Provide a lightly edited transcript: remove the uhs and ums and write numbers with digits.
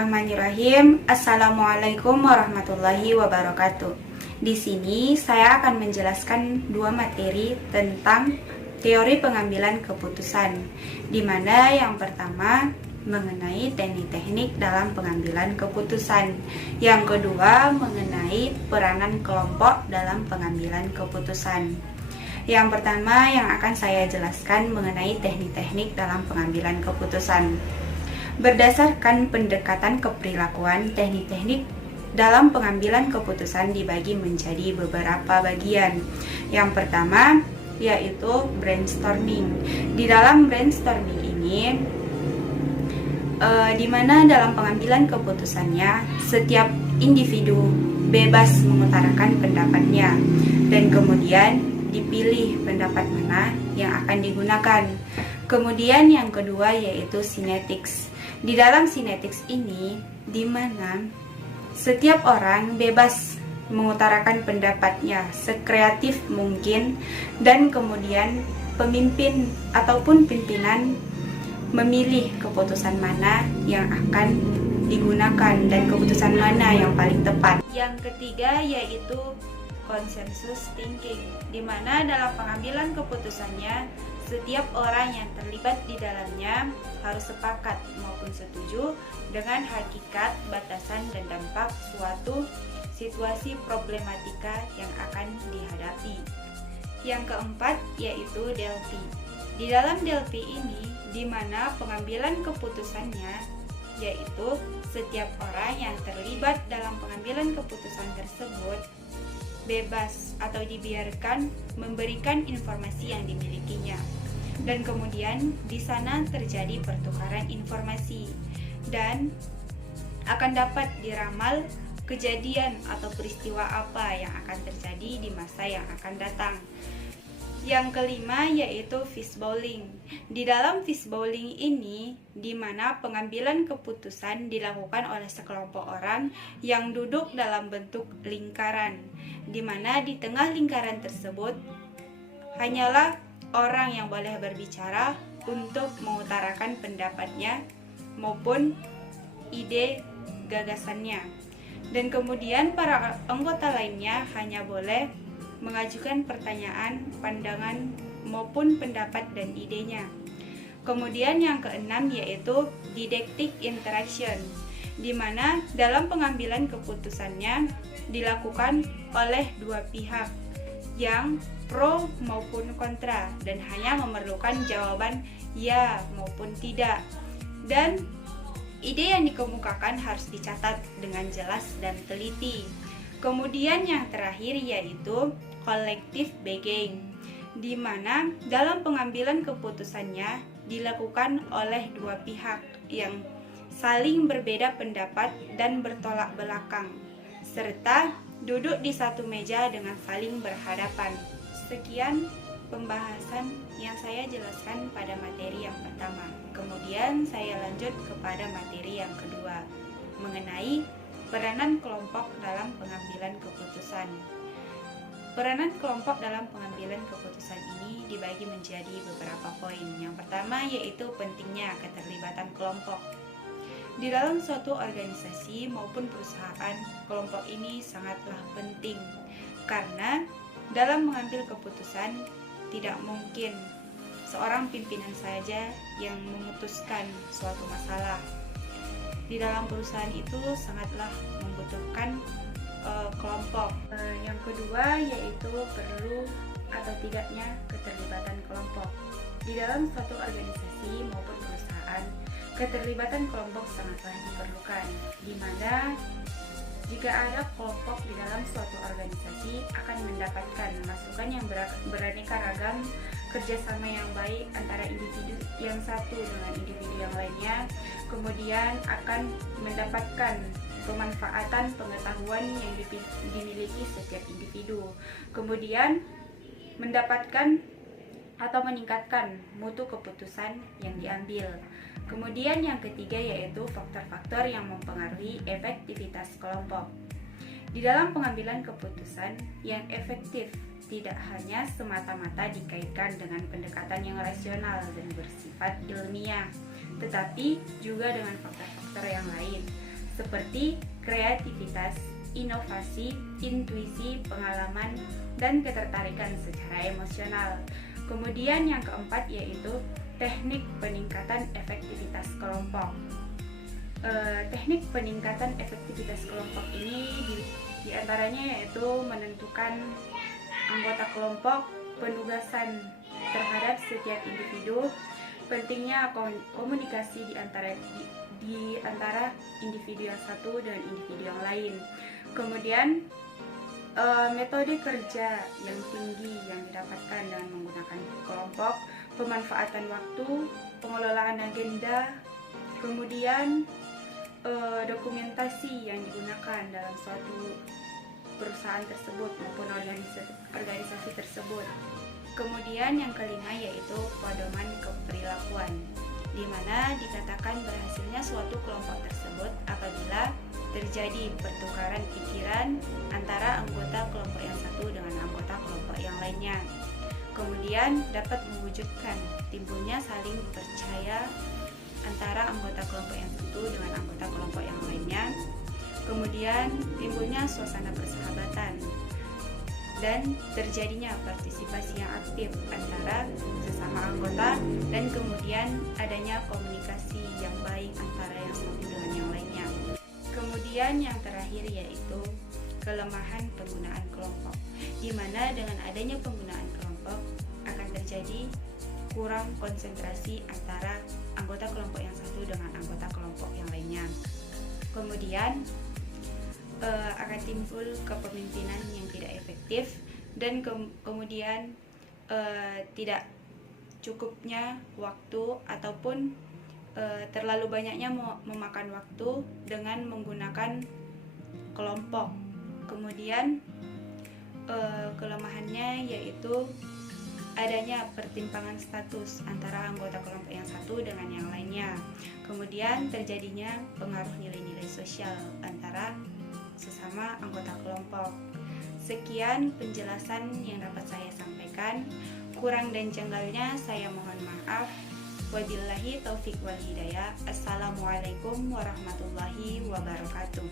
Bismillahirrahmanirrahim. Assalamualaikum warahmatullahi wabarakatuh. Di sini saya akan menjelaskan dua materi tentang teori pengambilan keputusan, di mana yang pertama mengenai teknik-teknik dalam pengambilan keputusan, yang kedua mengenai peranan kelompok dalam pengambilan keputusan. Yang pertama yang akan saya jelaskan mengenai teknik-teknik dalam pengambilan keputusan. Berdasarkan pendekatan keperilakuan, teknik-teknik dalam pengambilan keputusan dibagi menjadi beberapa bagian. Yang pertama yaitu brainstorming. Di dalam brainstorming ini, di mana dalam pengambilan keputusannya setiap individu bebas mengutarakan pendapatnya dan kemudian dipilih pendapat mana yang akan digunakan. Kemudian yang kedua yaitu kinetics. Di dalam kinetics ini, di mana setiap orang bebas mengutarakan pendapatnya sekreatif mungkin, dan kemudian pemimpin ataupun pimpinan memilih keputusan mana yang akan digunakan dan keputusan mana yang paling tepat. Yang ketiga yaitu consensus thinking, di mana dalam pengambilan keputusannya setiap orang yang terlibat di dalamnya harus sepakat maupun setuju dengan hakikat, batasan, dan dampak suatu situasi problematika yang akan dihadapi. Yang keempat yaitu Delphi. Di dalam Delphi ini, di mana pengambilan keputusannya yaitu setiap orang yang terlibat dalam pengambilan keputusan tersebut bebas atau dibiarkan memberikan informasi yang dimilikinya, dan kemudian di sana terjadi pertukaran informasi dan akan dapat diramal kejadian atau peristiwa apa yang akan terjadi di masa yang akan datang. Yang kelima yaitu fishbowling. Di dalam fishbowling ini, di mana pengambilan keputusan dilakukan oleh sekelompok orang yang duduk dalam bentuk lingkaran, di mana di tengah lingkaran tersebut hanyalah orang yang boleh berbicara untuk mengutarakan pendapatnya maupun ide gagasannya, dan kemudian para anggota lainnya hanya boleh mengajukan pertanyaan, pandangan, maupun pendapat dan idenya. Kemudian yang keenam yaitu didactic interaction, di mana dalam pengambilan keputusannya dilakukan oleh dua pihak yang pro maupun kontra dan hanya memerlukan jawaban ya maupun tidak. Dan ide yang dikemukakan harus dicatat dengan jelas dan teliti. Kemudian yang terakhir yaitu collective bargaining, di mana dalam pengambilan keputusannya dilakukan oleh dua pihak yang saling berbeda pendapat dan bertolak belakang, serta duduk di satu meja dengan saling berhadapan. Sekian pembahasan yang saya jelaskan pada materi yang pertama. Kemudian saya lanjut kepada materi yang kedua, mengenai peranan kelompok dalam pengambilan keputusan. Peranan kelompok dalam pengambilan keputusan ini dibagi menjadi beberapa poin. Yang pertama yaitu pentingnya keterlibatan kelompok. Di dalam suatu organisasi maupun perusahaan, kelompok ini sangatlah penting karena dalam mengambil keputusan tidak mungkin seorang pimpinan saja yang memutuskan suatu masalah. Di dalam perusahaan itu sangatlah membutuhkan kelompok. Yang kedua yaitu perlu atau tidaknya keterlibatan kelompok. Di dalam suatu organisasi maupun perusahaan, keterlibatan kelompok sangatlah diperlukan, di mana jika ada kelompok di dalam suatu organisasi akan mendapatkan masukan yang beraneka ragam, kerjasama yang baik antara individu yang satu dengan individu yang lainnya, kemudian akan mendapatkan pemanfaatan pengetahuan yang dimiliki setiap individu, kemudian mendapatkan atau meningkatkan mutu keputusan yang diambil. Kemudian yang ketiga yaitu faktor-faktor yang mempengaruhi efektivitas kelompok. Di dalam pengambilan keputusan yang efektif tidak hanya semata-mata dikaitkan dengan pendekatan yang rasional dan bersifat ilmiah, tetapi juga dengan faktor-faktor yang lain. seperti kreativitas, inovasi, intuisi, pengalaman, dan ketertarikan secara emosional. Kemudian yang keempat yaitu teknik peningkatan efektivitas kelompok. Teknik peningkatan efektivitas kelompok ini diantaranya yaitu menentukan anggota kelompok, penugasan terhadap setiap individu, pentingnya komunikasi di antara individu yang satu dengan individu yang lain. Kemudian metode kerja yang tinggi yang didapatkan dengan menggunakan kelompok, pemanfaatan waktu, pengelolaan agenda, kemudian dokumentasi yang digunakan dalam suatu perusahaan tersebut maupun organisasi tersebut. Kemudian yang kelima yaitu pedoman keperilakuan, di mana dikatakan berhasilnya suatu kelompok tersebut apabila terjadi pertukaran pikiran antara anggota kelompok yang satu dengan anggota kelompok yang lainnya. Kemudian dapat mewujudkan timbulnya saling percaya antara anggota kelompok yang satu dengan anggota kelompok yang lainnya. Kemudian timbulnya suasana persahabatan dan terjadinya partisipasi yang aktif antara sesama anggota, dan kemudian adanya komunikasi yang baik antara yang satu dengan yang lainnya. Kemudian yang terakhir yaitu kelemahan penggunaan kelompok, di mana dengan adanya penggunaan kelompok akan terjadi kurang konsentrasi antara anggota kelompok yang satu dengan anggota kelompok yang lainnya. Kemudian akan timbul kepemimpinan yang tidak efektif, dan kemudian tidak cukupnya waktu ataupun terlalu banyaknya memakan waktu dengan menggunakan kelompok. Kemudian kelemahannya yaitu adanya pertimpangan status antara anggota kelompok yang satu dengan yang lainnya. Kemudian terjadinya pengaruh nilai-nilai sosial antara sesama anggota kelompok. Sekian penjelasan yang dapat saya sampaikan. Kurang dan janggalnya saya mohon maaf. Wabillahi taufik wal hidayah. Assalamualaikum warahmatullahi wabarakatuh.